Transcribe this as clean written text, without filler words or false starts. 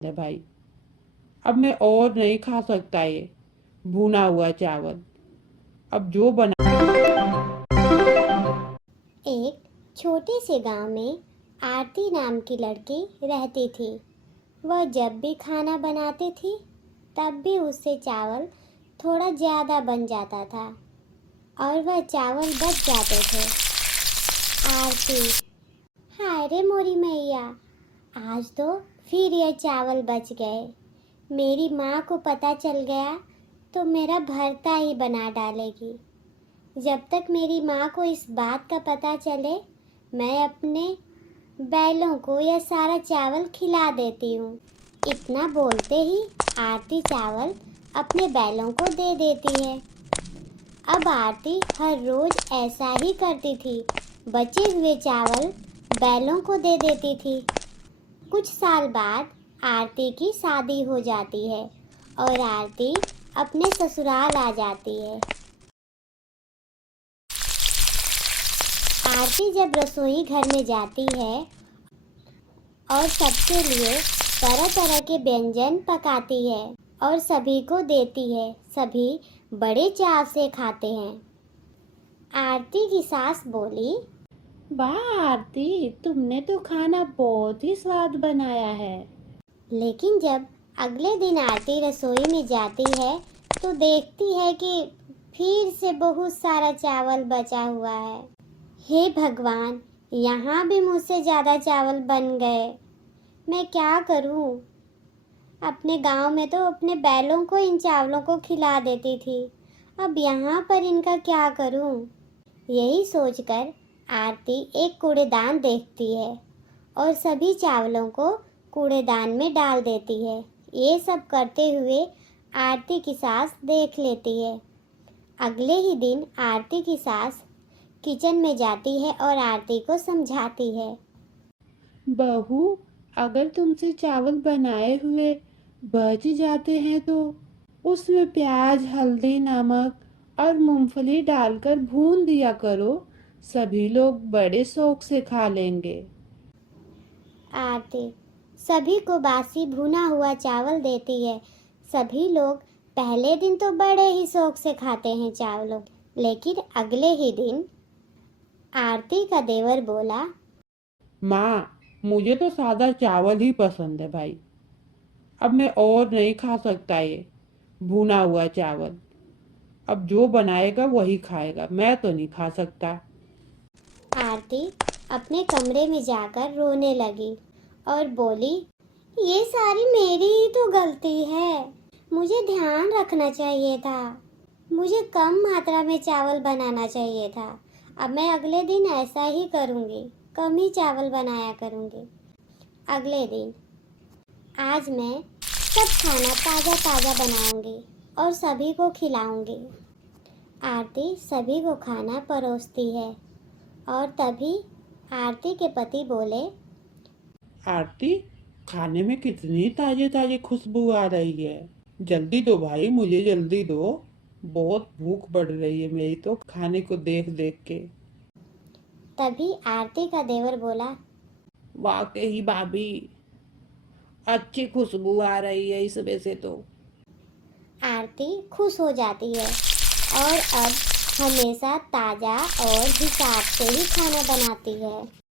है भाई। अब मैं और नहीं खा सकता ये भुना हुआ चावल। अब जो बना। एक छोटे से गांव में आरती नाम की लड़की रहती थी। वह जब भी खाना बनाती थी तब भी उससे चावल थोड़ा ज़्यादा बन जाता था और वह चावल बच जाते थे। आरती, हाय रे मोरी मैया, आज तो फिर ये चावल बच गए। मेरी माँ को पता चल गया तो मेरा भरता ही बना डालेगी। जब तक मेरी माँ को इस बात का पता चले मैं अपने बैलों को यह सारा चावल खिला देती हूँ। इतना बोलते ही आरती चावल अपने बैलों को दे देती है। अब आरती हर रोज ऐसा ही करती थी, बचे हुए चावल बैलों को दे देती थी। कुछ साल बाद आरती की शादी हो जाती है और आरती अपने ससुराल आ जाती है। आरती जब रसोई घर में जाती है और सबके लिए तरह तरह के व्यंजन पकाती है और सभी को देती है। सभी बड़े चाव से खाते हैं। आरती की सास बोली, वाह आरती, तुमने तो खाना बहुत ही स्वाद बनाया है। लेकिन जब अगले दिन आरती रसोई में जाती है तो देखती है कि फिर से बहुत सारा चावल बचा हुआ है। हे भगवान, यहाँ भी मुझसे ज़्यादा चावल बन गए। मैं क्या करूँ? अपने गांव में तो अपने बैलों को इन चावलों को खिला देती थी, अब यहाँ पर इनका क्या करूँ? यही सोचकर आरती एक कूड़ेदान देखती है और सभी चावलों को कूड़ेदान में डाल देती है। ये सब करते हुए आरती की सास देख लेती है। अगले ही दिन आरती की सास किचन में जाती है और आरती को समझाती है। बहू, अगर तुमसे चावल बनाए हुए बच जाते हैं तो उसमें प्याज, हल्दी, नमक और मूंगफली डालकर भून दिया करो। सभी लोग बड़े शौक से खा लेंगे। आरती सभी को बासी भुना हुआ चावल देती है। सभी लोग पहले दिन तो बड़े ही शौक से खाते हैं चावलों, लेकिन अगले ही दिन आरती का देवर बोला, माँ, मुझे तो सादा चावल ही पसंद है भाई। अब मैं और नहीं खा सकता ये भुना हुआ चावल। अब जो बनाएगा वही खाएगा, मैं तो नहीं खा सकता। आरती अपने कमरे में जाकर रोने लगी और बोली, ये सारी मेरी ही तो गलती है। मुझे ध्यान रखना चाहिए था। मुझे कम मात्रा में चावल बनाना चाहिए था। अब मैं अगले दिन ऐसा ही करूँगी, कम ही चावल बनाया करूँगी। अगले दिन, आज मैं सब खाना ताज़ा ताज़ा बनाऊँगी और सभी को खिलाऊँगी। आरती सभी को खाना परोसती है और तभी आरती के पति बोले, आरती, खाने में कितनी ताजे ताजे खुशबू आ रही है। जल्दी दो भाई, मुझे जल्दी दो। बहुत भूख बढ़ रही है मेरी तो खाने को देख देख के। तभी आरती का देवर बोला, वाकई भाभी, अच्छी खुशबू आ रही है इसमें से तो। आरती खुश हो जाती है और अब हमेशा ताज़ा और हिसाब से ही खाना बनाती है।